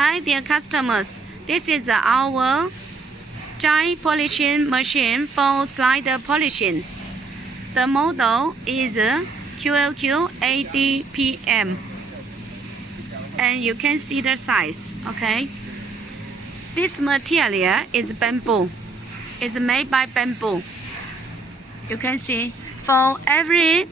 Hi dear customers, this is our dry polishing machine for slider polishing. The model is QLQ ADPM, and you can see the size. Okay, this material is bamboo. It's made by bamboo. You can see for every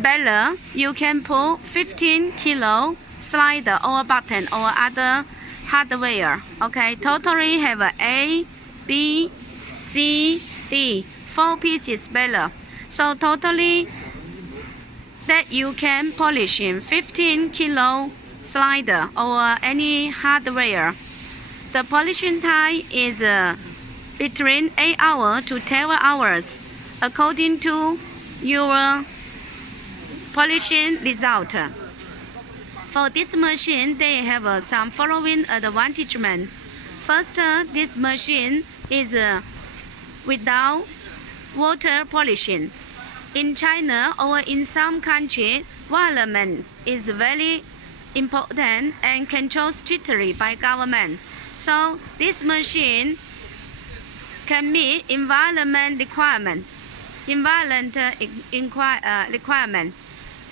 baler you can put 15 kilo slider or button or other hardware. Okay, totally have A, B, C, D, 4 pieces baler. So totally that you can polish in 15 kilo slider or any hardware. The polishing time is between 8 hours to 12 hours according to your polishing result. For this machine, they have some following advantages. First, this machine is without water polishing. In China or in some countries, environment is very important and controlled strictly by government. So this machine can meet environment requirement.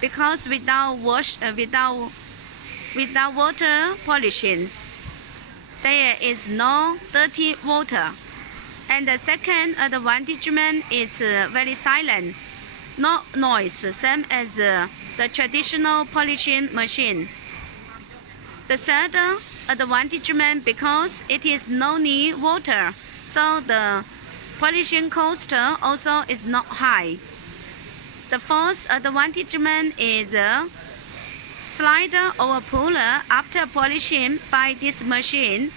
Because without water polishing, there is no dirty water. And the second advantage is very silent, no noise, same as the traditional polishing machine. The third advantage because it is no need water, so the polishing cost also is not high. The fourth advantage is slider or puller after polishing by this machine.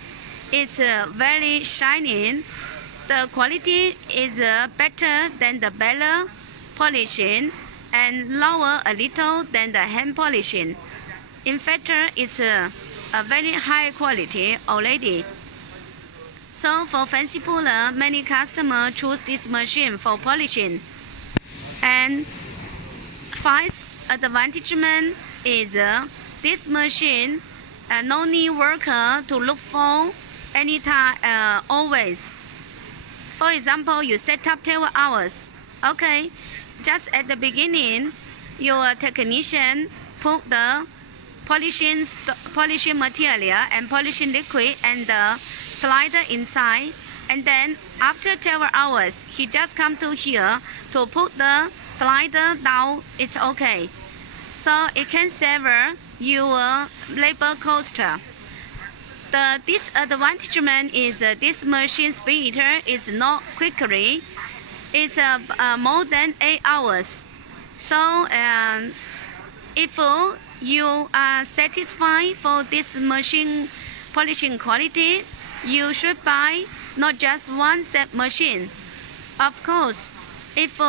It's very shining. The quality is better than the baler polishing and lower a little than the hand polishing. In fact, it's a very high quality already. So for fancy puller, many customers choose this machine for polishing. And fifth advantage is this machine no need worker to look for anytime, always. For example, you set up 12 hours. Okay, just at the beginning, your technician put the polishing material and polishing liquid and the slider inside, and then after 12 hours, he just come to here to put the slider down. It's okay. So it can save your labor cost. The disadvantage is this machine speed is not quickly. It's more than 8 hours. So if you are satisfied for this machine polishing quality, you should buy not just one set machine. Of course, if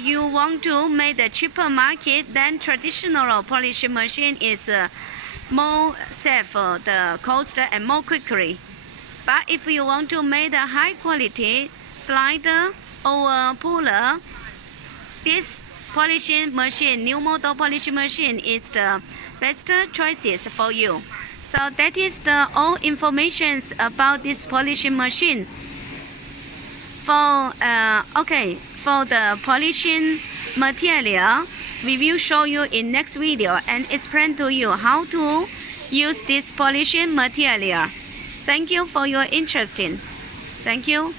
you want to make a cheaper market, then traditional polishing machine is more safe the cost and more quickly. But if you want to make a high quality slider or puller, this polishing machine, new model polishing machine, is the best choices for you. So that is the all information about this polishing machine. For for the polishing material, we will show you in next video and explain to you how to use this polishing material. Thank you for your interest. Thank you.